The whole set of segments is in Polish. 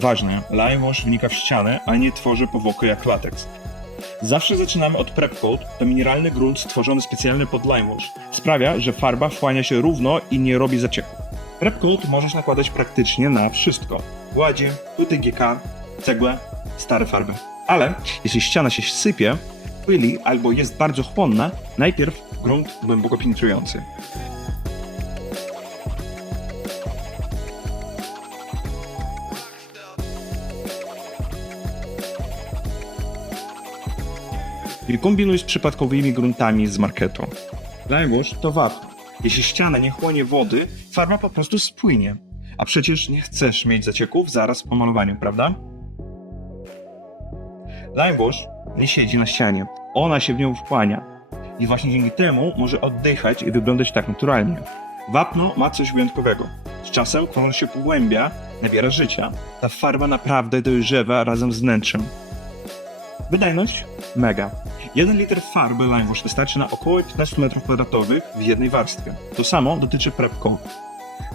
Ważne, lime wash wnika w ścianę, a nie tworzy powłokę jak lateks. Zawsze zaczynamy od prep coat, to mineralny grunt stworzony specjalnie pod lime wash. Sprawia, że farba wchłania się równo i nie robi zacieku. Prep coat możesz nakładać praktycznie na wszystko. Gładzie, płyty GK, cegłę, stare farby. Ale jeśli ściana się sypie, pyli albo jest bardzo chłonna, najpierw grunt głęboko penetrujący. Nie kombinuj z przypadkowymi gruntami z marketu. Wash to wapno. Jeśli ściana nie chłonie wody, farba po prostu spłynie. A przecież nie chcesz mieć zacieków zaraz po malowaniu, prawda? Wash nie siedzi na ścianie. Ona się w nią wchłania. I właśnie dzięki temu może oddychać i wyglądać tak naturalnie. Wapno ma coś wyjątkowego. Z czasem kolor się pogłębia, nabiera życia. Ta farba naprawdę dojrzewa razem z wnętrzem. Wydajność? Mega. 1 litr farby Lime Wash wystarczy na około 15 m2 w jednej warstwie. To samo dotyczy prep coat.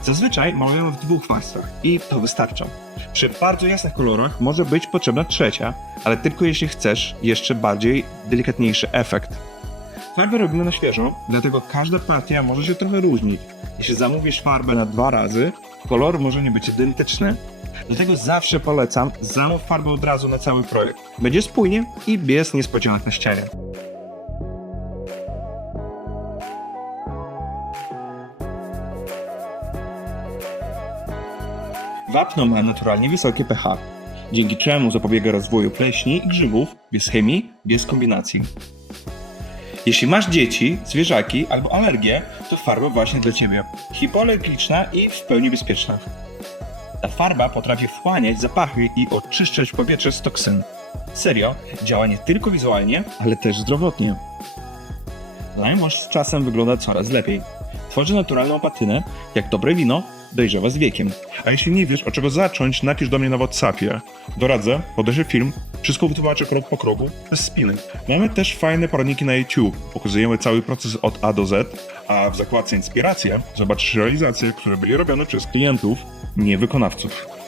Zazwyczaj malujemy w dwóch warstwach i to wystarcza. Przy bardzo jasnych kolorach może być potrzebna trzecia, ale tylko jeśli chcesz jeszcze bardziej delikatniejszy efekt. Farbę robimy na świeżo, dlatego każda partia może się trochę różnić. Jeśli zamówisz farbę na dwa razy, kolor może nie być identyczny. Dlatego zawsze polecam zamów farbę od razu na cały projekt. Będzie spójnie i bez niespodzianek na ścianie. Wapno ma naturalnie wysokie pH, dzięki czemu zapobiega rozwoju pleśni i grzybów bez chemii, bez kombinacji. Jeśli masz dzieci, zwierzaki albo alergię, to farba właśnie dla Ciebie. Hipoalergiczna i w pełni bezpieczna. Ta farba potrafi wchłaniać zapachy i oczyszczać powietrze z toksyn. Serio, działa nie tylko wizualnie, ale też zdrowotnie. Lime z czasem wygląda coraz lepiej. Tworzy naturalną patynę, jak dobre wino, dojrzewa z wiekiem. A jeśli nie wiesz, od czego zacząć, napisz do mnie na WhatsAppie. Doradzę, podeślę film, wszystko wytłumaczę krok po kroku, bez spiny. Mamy też fajne poradniki na YouTube. Pokazujemy cały proces od A do Z, a w zakładce Inspiracje zobaczysz realizacje, które były robione przez klientów, nie wykonawców.